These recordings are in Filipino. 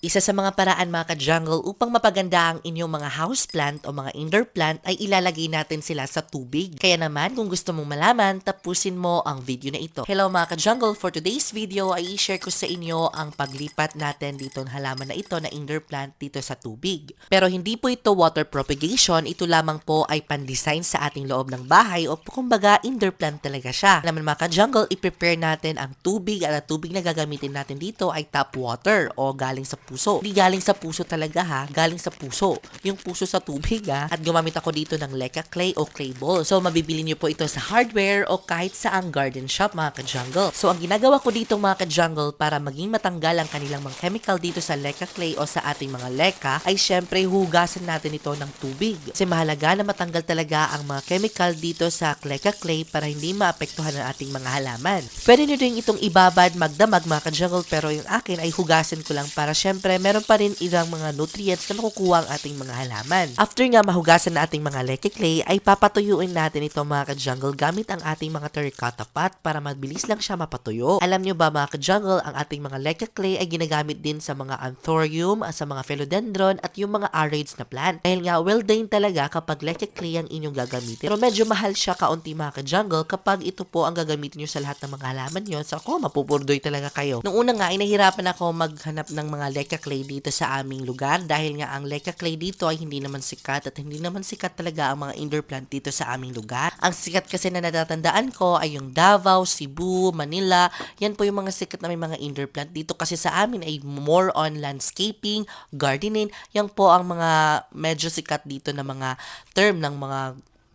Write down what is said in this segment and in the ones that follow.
Isa sa mga paraan mga ka-jungle upang mapaganda ang inyong mga houseplant o mga indoor plant ay ilalagay natin sila sa tubig. Kaya naman kung gusto mong malaman, tapusin mo ang video na ito. Hello mga ka-jungle, for today's video ay i-share ko sa inyo ang paglipat natin dito ng halaman na ito na indoor plant dito sa tubig. Pero hindi po ito water propagation, ito lamang po ay pan-design sa ating loob ng bahay o kumbaga indoor plant talaga siya. Naman mga ka-jungle, i-prepare natin ang tubig at ang tubig na gagamitin natin dito ay tap water o galing sa puso. Hindi galing sa puso talaga ha, galing sa puso. Yung puso sa tubig ha. At gumamit ako dito ng Leca clay o clay ball. So mabibili niyo po ito sa hardware o kahit saang garden shop mga ka-jungle. So ang ginagawa ko dito mga ka-jungle para maging matanggal ang kanilang mga chemical dito sa Leca clay o sa ating mga Leca ay syempre hugasan natin ito ng tubig. Kasi mahalaga na matanggal talaga ang mga chemical dito sa Leca clay para hindi maapektuhan ang ating mga halaman. Pwede nyo din itong ibabad magdamag mga ka-jungle pero yung akin ay hugasan ko lang para syempre meron pa rin ilang mga nutrients na makukuha ang ating mga halaman. After nga mahugasan na ating mga Leca clay, ay papatuyuin natin ito mga ka-jungle gamit ang ating mga terracotta pot para mabilis lang siya mapatuyo. Alam nyo ba mga ka-jungle, ang ating mga Leca clay ay ginagamit din sa mga anthurium, sa mga philodendron at yung mga aroids na plant. Dahil nga well drained talaga kapag Leca clay ang inyong gagamitin. Pero medyo mahal siya kaunti mga ka-jungle kapag ito po ang gagamitin nyo sa lahat ng mga halaman nyo. So ako, mapupurdoy talaga kayo. Nung una nga ay nahirapan ako maghanap ng mga Leca clay dito sa aming lugar dahil nga ang Leca clay dito ay hindi naman sikat at hindi naman sikat talaga ang mga indoor plant dito sa aming lugar. Ang sikat kasi na natatandaan ko ay yung Davao, Cebu, Manila. Yan po yung mga sikat na may mga indoor plant dito kasi sa amin ay more on landscaping, gardening. Yan po ang mga medyo sikat dito na mga term ng mga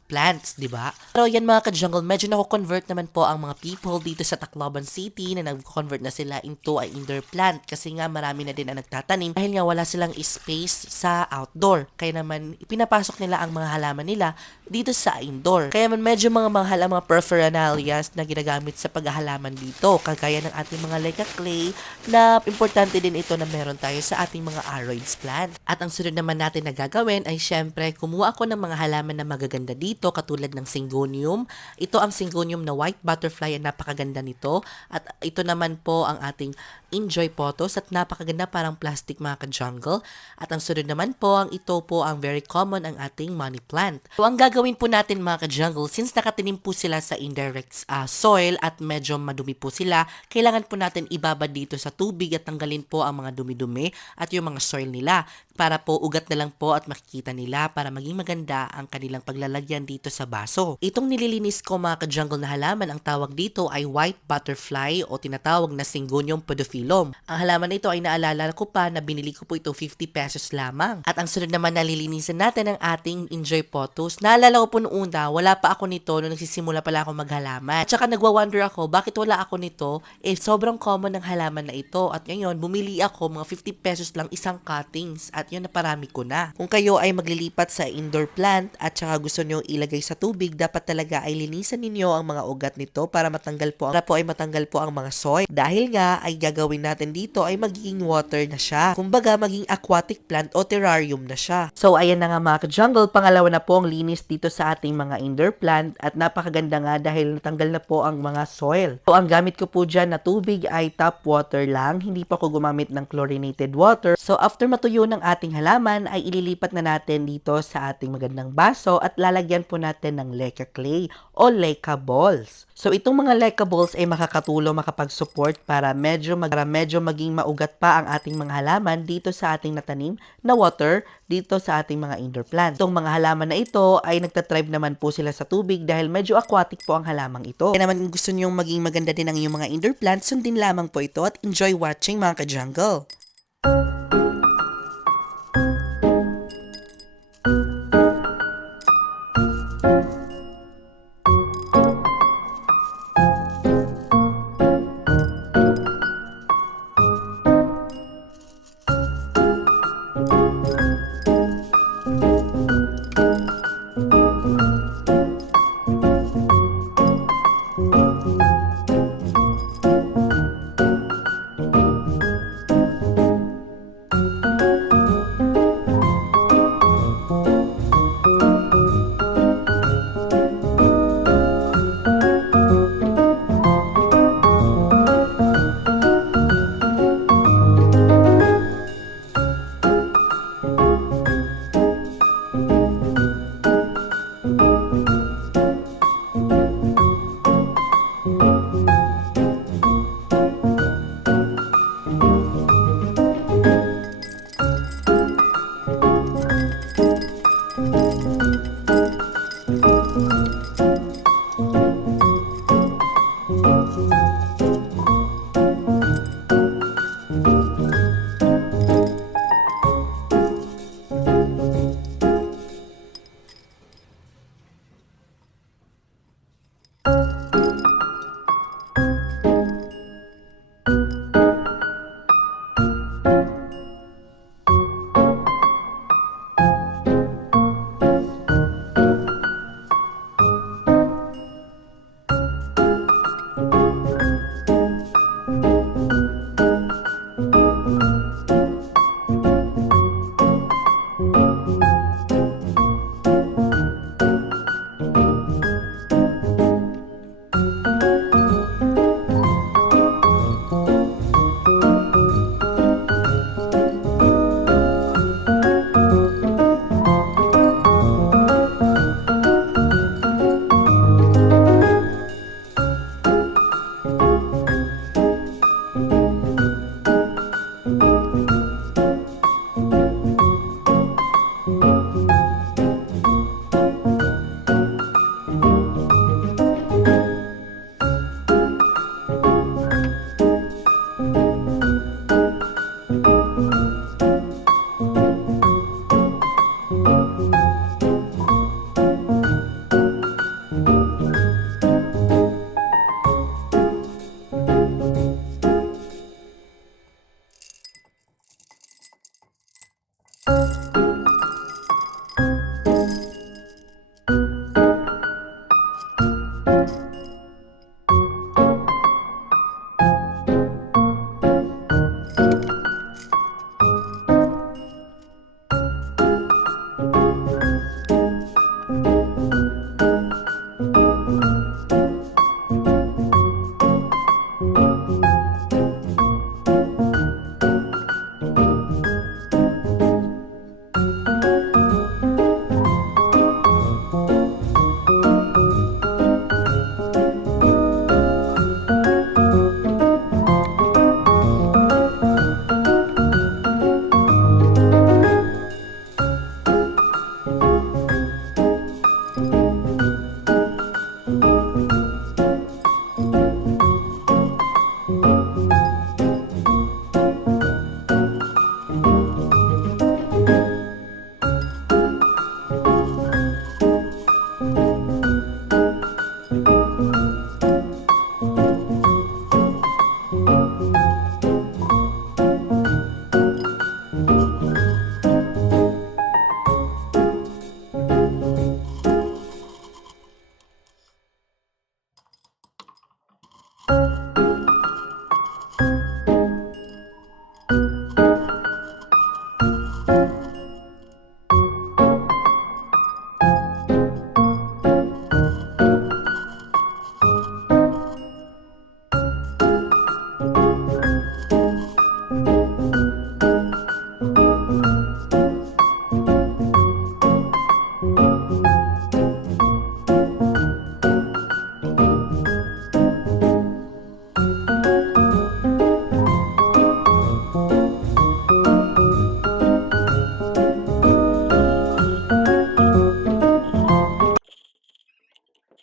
plants, di ba? Pero yan mga ka-jungle, medyo nako-convert naman po ang mga people dito sa Tacloban City na nag-convert na sila into a indoor plant kasi nga marami na din ang nagtatanim dahil nga wala silang space sa outdoor. Kaya naman ipinapasok nila ang mga halaman nila dito sa indoor. Kaya man medyo mga mga peripheralias na ginagamit sa paghahalaman dito, kagaya ng ating mga Leca clay na importante din ito na meron tayo sa ating mga aroids plant. At ang sunod naman natin na gagawin ay syempre kumuha ako ng mga halaman na magaganda dito katulad ng syngonium. Ito ang syngonium na white butterfly, ang napakaganda nito. At ito naman po ang ating enjoy potos at napakaganda parang plastic mga ka-jungle. At ang sunod naman po ang ito po ang very common ang ating money plant. So ang gagawin po natin mga ka-jungle, since nakatinim po sila sa indirect soil at medyo madumi po sila, kailangan po natin ibabad dito sa tubig at tanggalin po ang mga dumi-dumi at yung mga soil nila para po ugat na lang po at makikita nila para maging maganda ang kanilang paglalagyan dito sa baso. Itong nililinis ko mga ka-jungle na halaman, ang tawag dito ay white butterfly o tinatawag na Syngonium podophyllum. Ang halaman na ito ay naalala ko pa na binili ko po ito 50 pesos lamang. At ang sunod naman nalilinisan natin ang ating enjoy potos. Naalala ko po noong una, wala pa ako nito nung nagsisimula pala ako maghalaman. At saka nagwa-wonder ako, bakit wala ako nito? Sobrang common ng halaman na ito. At ngayon, bumili ako mga 50 pesos lang isang cuttings. At yun, naparami ko na. Kung kayo ay maglilipat sa indoor plant at saka gusto nyo ilagay sa tubig, dapat talaga ay linisan ninyo ang mga ugat nito para matanggal po, ay matanggal po ang mga soil. Dahil nga ay gagawin natin dito ay magiging water na siya. Kumbaga maging aquatic plant o terrarium na siya. So ayan na nga mga ka-jungle, pangalawa na po ang linis dito sa ating mga indoor plant at napakaganda nga dahil natanggal na po ang mga soil. So ang gamit ko po dyan na tubig ay tap water lang, hindi pa ko gumamit ng chlorinated water. So after matuyo ng ating halaman ay ililipat na natin dito sa ating magandang baso at lalagyan po natin ng Leca clay o Leca balls. So itong mga Leca balls ay makakatulong makapag-support para medyo maging maugat pa ang ating mga halaman dito sa ating natanim na water dito sa ating mga indoor plants. Itong mga halaman na ito ay nagtatribe naman po sila sa tubig dahil medyo aquatic po ang halamang ito. Kaya naman kung gusto nyo maging maganda din ang inyong mga indoor plants, sundin lamang po ito at enjoy watching mga ka-jungle.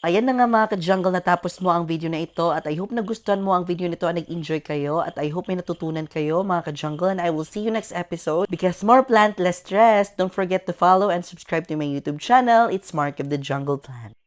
Ayan na nga mga ka-jungle, natapos mo ang video na ito at I hope nagustuhan mo ang video nito at nag-enjoy kayo at I hope may natutunan kayo mga ka-jungle, and I will see you next episode because more plant, less stress. Don't forget to follow and subscribe to my YouTube channel. It's Mark of the Jungle Plant.